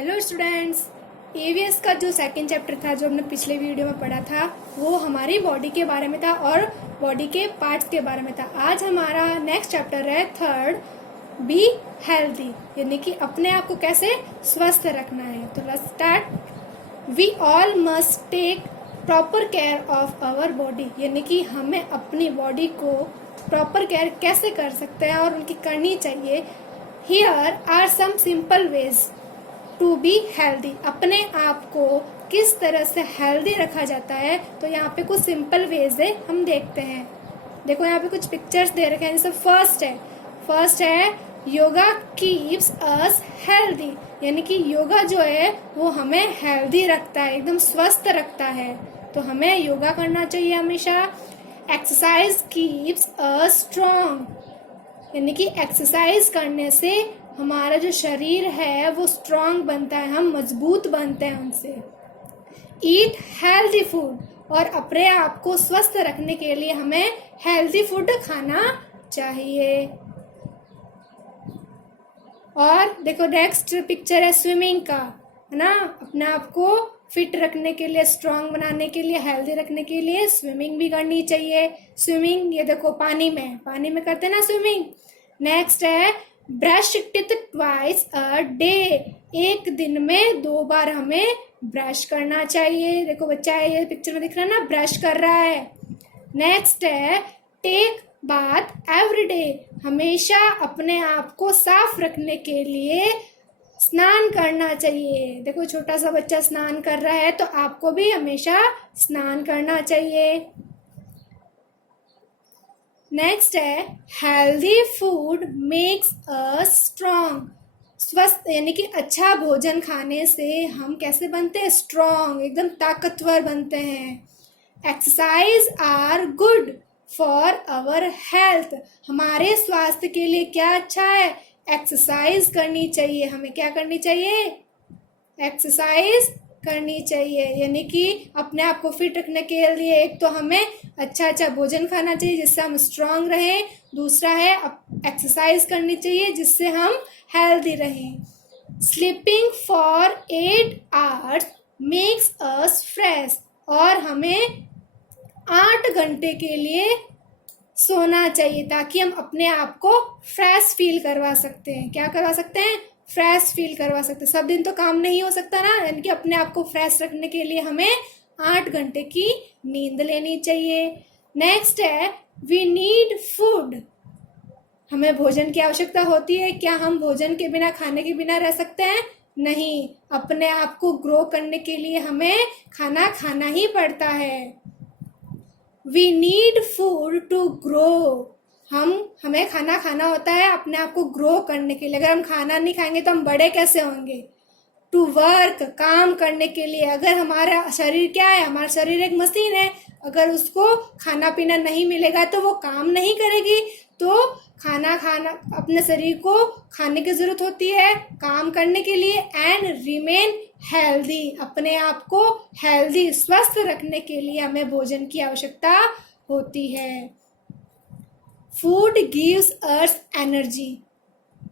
Hello students, ABS का जो second chapter था जो हमने पिछले वीडियो में पढ़ा था वो हमारी बॉडी के बारे में था और बॉडी के पार्ट्स के बारे में था। आज हमारा नेक्स्ट चैप्टर है थर्ड, बी हेल्दी, यानी कि अपने आप को कैसे स्वस्थ रखना है। तो let's start. We all must take proper care of our body, यानी कि हमें अपनी बॉडी को प्रॉपर केयर कैसे कर सकते हैं और उनकी करनी चाहिए। Here are some simple ways to be healthy. अपने आप को किस तरह से हेल्दी रखा जाता है, तो यहाँ पे कुछ सिंपल वेज है, हम देखते हैं। देखो यहाँ पे कुछ पिक्चर्स दे रखे हैं। जैसे फर्स्ट है योगा कीप्स अस हेल्दी, यानी कि योगा जो है वो हमें हेल्दी रखता है, एकदम स्वस्थ रखता है, तो हमें योगा करना चाहिए हमेशा। एक्सरसाइज कीप्स अस स्ट्रॉन्ग, यानी कि एक्सरसाइज करने से हमारा जो शरीर है वो स्ट्रांग बनता है, हम मजबूत बनते हैं उनसे। ईट हेल्दी फूड, और अपने आप को स्वस्थ रखने के लिए हमें हेल्दी फूड खाना चाहिए। और देखो नेक्स्ट पिक्चर है स्विमिंग का, है ना। अपने आप को फिट रखने के लिए, स्ट्रांग बनाने के लिए, हेल्दी रखने के लिए स्विमिंग भी करनी चाहिए। स्विमिंग ये देखो पानी में करते हैं ना स्विमिंग। नेक्स्ट है brush teeth twice a day, एक दिन में 2 बार हमें ब्रश करना चाहिए। देखो बच्चा है, ये पिक्चर में दिख रहा है ना, ब्रश कर रहा है। नेक्स्ट है टेक बाथ एवरी डे, हमेशा अपने आप को साफ रखने के लिए स्नान करना चाहिए। देखो छोटा सा बच्चा स्नान कर रहा है, तो आपको भी हमेशा स्नान करना चाहिए। नेक्स्ट है healthy food makes us strong, स्वस्थ यानी कि अच्छा भोजन खाने से हम कैसे बनते हैं, स्ट्रॉन्ग, एकदम ताकतवर बनते हैं। Exercise are good for our health, हमारे स्वास्थ्य के लिए क्या अच्छा है, एक्सरसाइज करनी चाहिए। हमें क्या करनी चाहिए, एक्सरसाइज करनी चाहिए, यानी कि अपने आप को फिट रखने के लिए एक तो हमें अच्छा भोजन खाना चाहिए जिससे हम स्ट्रांग रहें, दूसरा है एक्सरसाइज करनी चाहिए जिससे हम हेल्दी रहें। Sleeping for 8 hours makes us fresh, और हमें 8 घंटे के लिए सोना चाहिए ताकि हम अपने आप को फ्रेश फील करवा सकते हैं। क्या करवा सकते हैं, फ्रेश फील करवा सकते हैं। सब दिन तो काम नहीं हो सकता ना, यानी कि अपने आप को फ्रेश रखने के लिए हमें 8 घंटे की नींद लेनी चाहिए। नेक्स्ट है वी नीड फूड, हमें भोजन की आवश्यकता होती है। क्या हम भोजन के बिना, खाने के बिना रह सकते हैं, नहीं। अपने आप को ग्रो करने के लिए हमें खाना खाना ही पड़ता है। We need food to grow, हमें खाना खाना होता है अपने आप को ग्रो करने के लिए। अगर हम खाना नहीं खाएंगे तो हम बड़े कैसे होंगे। टू वर्क, काम करने के लिए। अगर हमारा शरीर क्या है, हमारा शरीर एक मशीन है, अगर उसको खाना पीना नहीं मिलेगा तो वो काम नहीं करेगी। तो खाना अपने शरीर को खाने की जरूरत होती है काम करने के लिए। एंड रिमेन हेल्दी, अपने आप को हेल्दी, स्वस्थ रखने के लिए हमें भोजन की आवश्यकता होती है। फूड गिव्स अस एनर्जी,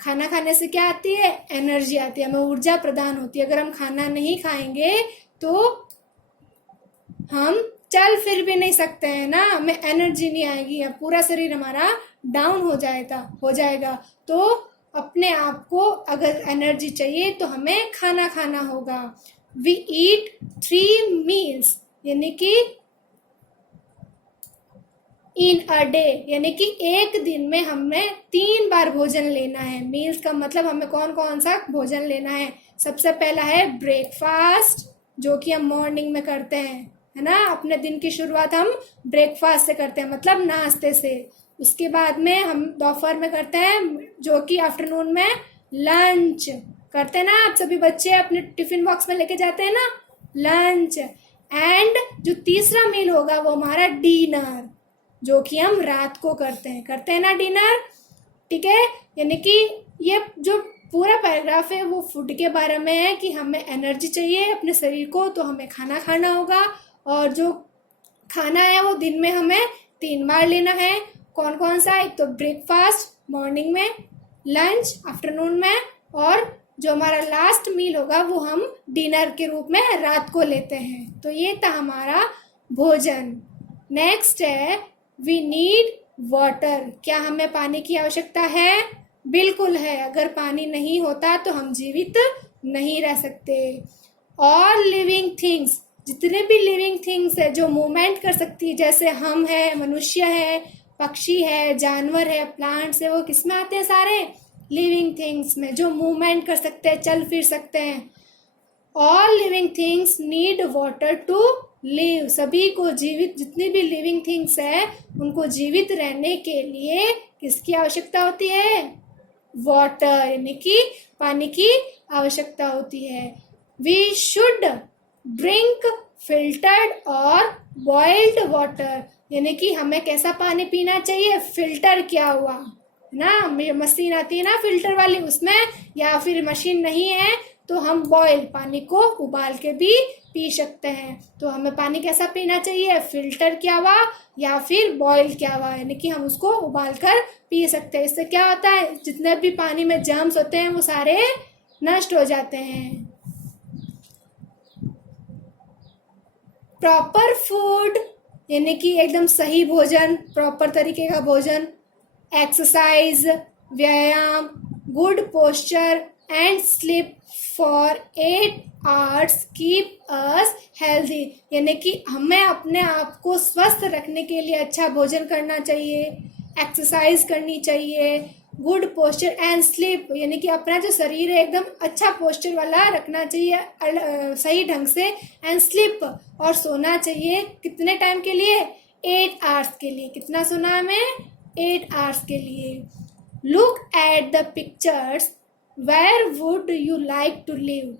खाना खाने से क्या आती है, एनर्जी आती है, हमें ऊर्जा प्रदान होती है। अगर हम खाना नहीं खाएंगे तो हम चल फिर भी नहीं सकते हैं ना, हमें एनर्जी नहीं आएगी, पूरा शरीर हमारा डाउन हो जाएगा। तो अपने आप को अगर एनर्जी चाहिए तो हमें खाना खाना होगा। वी ईट 3 मील्स, यानी कि इन अ डे, यानी कि एक दिन में हमें 3 बार भोजन लेना है। मील्स का मतलब हमें कौन कौन सा भोजन लेना है। सबसे पहला है ब्रेकफास्ट, जो कि हम मॉर्निंग में करते हैं, है ना। अपने दिन की शुरुआत हम ब्रेकफास्ट से करते हैं, मतलब नाश्ते से। उसके बाद में हम दोपहर में करते हैं, जो कि आफ्टरनून में लंच करते हैं ना। आप सभी बच्चे अपने टिफिन बॉक्स में लेके जाते हैं ना लंच। एंड जो तीसरा मील होगा वो हमारा डिनर, जो कि हम रात को करते हैं ना डिनर, ठीक है। यानी कि ये जो पूरा पैराग्राफ है वो फूड के बारे में है कि हमें एनर्जी चाहिए अपने शरीर को, तो हमें खाना खाना होगा। और जो खाना है वो दिन में हमें 3 बार लेना है। कौन सा, एक तो ब्रेकफास्ट मॉर्निंग में, लंच आफ्टरनून में, और जो हमारा लास्ट मील होगा वो हम डिनर के रूप में रात को लेते हैं। तो ये था हमारा भोजन। नेक्स्ट है वी नीड वाटर। क्या हमें पानी की आवश्यकता है? बिल्कुल है। अगर पानी नहीं होता तो हम जीवित नहीं रह सकते। ऑल लिविंग थिंग्स, जितने भी लिविंग थिंग्स है जो मूवमेंट कर सकती है, जैसे हम है, मनुष्य है, पक्षी है, जानवर है, प्लांट्स है, वो किस में आते हैं? सारे लिविंग थिंग्स में, जो मूवमेंट कर सकते हैं, चल फिर सकते हैं। All living things need water to live. सभी को जीवित, जितनी भी लिविंग थिंग्स है उनको जीवित रहने के लिए किसकी आवश्यकता होती है? वाटर, यानी कि पानी की आवश्यकता होती है। वी शुड ड्रिंक फिल्टर्ड और बॉइल्ड वाटर, यानी कि हमें कैसा पानी पीना चाहिए? फिल्टर किया हुआ ना, मशीन आती है ना फिल्टर वाली, उसमें, या फिर मशीन नहीं है तो हम बॉयल पानी को उबाल के भी पी सकते हैं। तो हमें पानी कैसा पीना चाहिए? फिल्टर किया हुआ या फिर बॉयल किया हुआ, यानी कि हम उसको उबाल कर पी सकते हैं। इससे क्या होता है? जितने भी पानी में जर्म्स होते हैं वो सारे नष्ट हो जाते हैं। प्रॉपर फूड, यानी कि एकदम सही भोजन, प्रॉपर तरीके का भोजन। एक्सरसाइज, व्यायाम, good posture and sleep for 8 hours keep us healthy, यानी कि हमें अपने आप को स्वस्थ रखने के लिए अच्छा भोजन करना चाहिए, एक्सरसाइज करनी चाहिए, गुड पोस्चर एंड स्लीप, यानी कि अपना जो शरीर है एकदम अच्छा पोस्चर वाला रखना चाहिए सही ढंग से, एंड स्लीप, और सोना चाहिए कितने टाइम के लिए? 8 आवर्स के लिए। कितना सोना है हमें? 8 आवर्स के लिए। Look at the pictures, where would you like to live.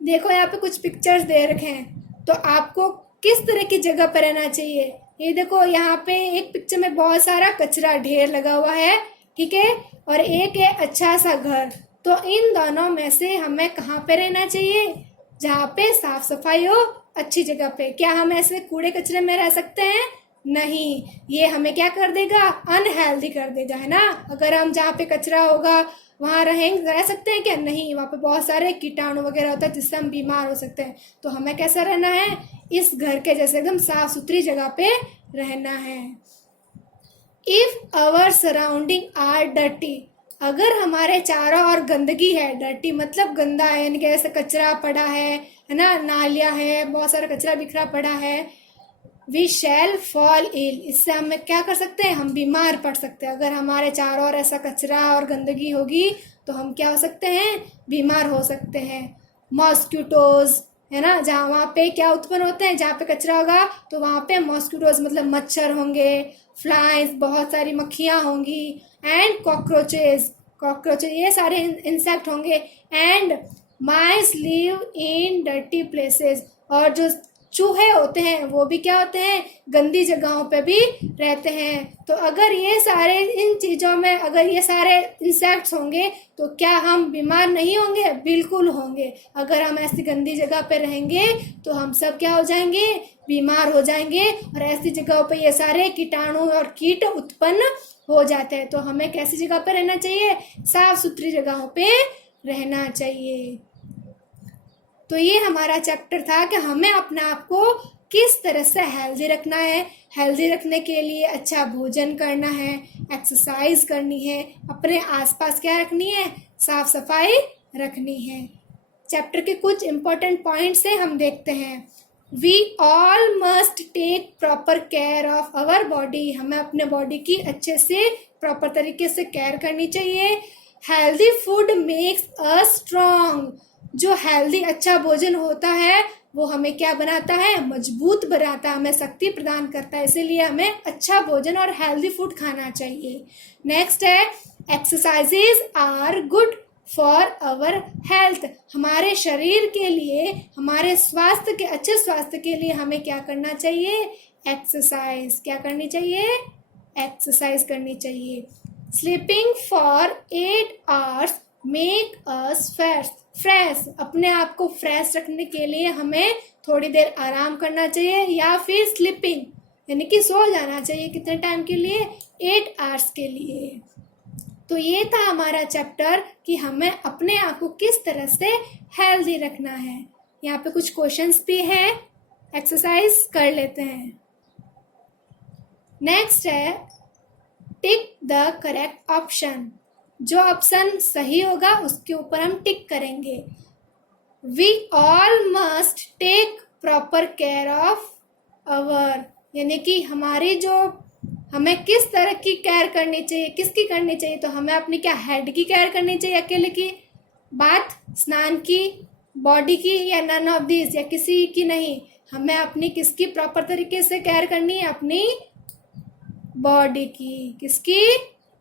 देखो यहाँ पे कुछ पिक्चर्स दे रखे हैं, तो आपको किस तरह की जगह पर रहना चाहिए? ये देखो यहाँ पे एक पिक्चर में बहुत सारा कचरा ढेर लगा हुआ है, ठीक है, और एक है अच्छा सा घर। तो इन दोनों में से हमें कहाँ पे रहना चाहिए? जहाँ पे साफ सफाई हो, अच्छी जगह पे। क्या हम ऐसे कूड़े कचरे में रह सकते हैं? नहीं, ये हमें क्या कर देगा? अनहेल्दी कर देगा, है ना। अगर हम जहाँ पे कचरा होगा वहाँ रह सकते हैं क्या? नहीं, वहाँ पे बहुत सारे कीटाणु वगैरह होता है जिससे हम बीमार हो सकते हैं। तो हमें कैसा रहना है? इस घर के जैसे एकदम साफ सुथरी जगह पे रहना है। If our surrounding are dirty, अगर हमारे चारों ओर गंदगी है, डर्टी मतलब गंदा है, यानी कि ऐसे कचरा पड़ा है ना, नालियाँ है, बहुत सारा कचरा बिखरा पड़ा है, वी शैल फॉल इल, इससे हमें क्या कर सकते हैं? हम बीमार पड़ सकते हैं। अगर हमारे चारों ओर ऐसा कचरा और गंदगी होगी तो हम क्या हो सकते हैं? बीमार हो सकते हैं। मॉस्किटोज, है ना, जहाँ वहाँ पे क्या उत्पन्न होते हैं? जहाँ पे कचरा होगा तो वहाँ पे मॉस्किटोज मतलब मच्छर होंगे, फ्लाइज बहुत सारी मक्खियाँ होंगी, एंड कॉकरोचेज, कॉकरोचेज ये सारे इंसेक्ट होंगे, and mice live in dirty places, और जो चूहे होते हैं वो भी क्या होते हैं? गंदी जगहों पे भी रहते हैं। तो अगर ये सारे, इन चीज़ों में अगर ये सारे इंसेक्ट्स होंगे तो क्या हम बीमार नहीं होंगे? बिल्कुल होंगे। अगर हम ऐसी गंदी जगह पे रहेंगे तो हम सब क्या हो जाएंगे? बीमार हो जाएंगे, और ऐसी जगहों पे ये सारे कीटाणु और कीट उत्पन्न हो जाते हैं। तो हमें कैसी जगह पे रहना चाहिए? साफ सुथरी जगहों पे रहना चाहिए। तो ये हमारा चैप्टर था कि हमें अपने आप को किस तरह से हेल्दी रखना है। हेल्दी रखने के लिए अच्छा भोजन करना है, एक्सरसाइज करनी है, अपने आसपास क्या रखनी है? साफ सफाई रखनी है। चैप्टर के कुछ इम्पोर्टेंट पॉइंट्स हैं, हम देखते हैं। We all must take proper care of our body, हमें अपने बॉडी की अच्छे से प्रॉपर तरीके से केयर करनी चाहिए। Healthy food makes us strong, जो हेल्दी अच्छा भोजन होता है वो हमें क्या बनाता है? मजबूत बनाता है, हमें शक्ति प्रदान करता है, इसीलिए हमें अच्छा भोजन और हेल्दी फूड खाना चाहिए। नेक्स्ट है exercises are good for our health, हमारे शरीर के लिए, हमारे स्वास्थ्य के, अच्छे स्वास्थ्य के लिए हमें क्या करना चाहिए? एक्सरसाइज। क्या करनी चाहिए? एक्सरसाइज करनी चाहिए। Sleeping for 8 hours make us fresh, अपने आप को फ्रेश रखने के लिए हमें थोड़ी देर आराम करना चाहिए, या फिर स्लीपिंग यानी कि सो जाना चाहिए। कितने टाइम के लिए? 8 आवर्स के लिए। तो ये था हमारा चैप्टर कि हमें अपने आप को किस तरह से हेल्दी रखना है। यहाँ पे कुछ क्वेश्चंस भी हैं, एक्सरसाइज कर लेते हैं। नेक्स्ट है टिक द करेक्ट ऑप्शन। जो ऑप्शन सही होगा उसके ऊपर हम टिक करेंगे। We all must take proper care of our, यानी कि हमारी जो हमें किस तरह की केयर करनी चाहिए, किसकी करनी चाहिए, तो हमें अपनी क्या हेड की केयर करनी चाहिए अकेले की, बाथ स्नान की, बॉडी की, या नन ऑफ दिस, या किसी की नहीं। हमें अपनी किसकी प्रॉपर तरीके से केयर करनी है, अपनी बॉडी की। किसकी?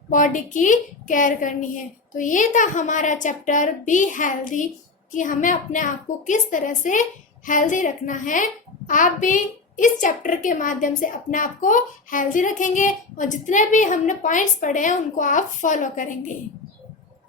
बॉडी की केयर करनी है। तो ये था हमारा चैप्टर बी हेल्दी, कि हमें अपने आप को किस तरह से हेल्दी रखना है। आप भी इस चैप्टर के माध्यम से अपने आप को हेल्दी रखेंगे और जितने भी हमने पॉइंट्स पढ़े हैं उनको आप फॉलो करेंगे।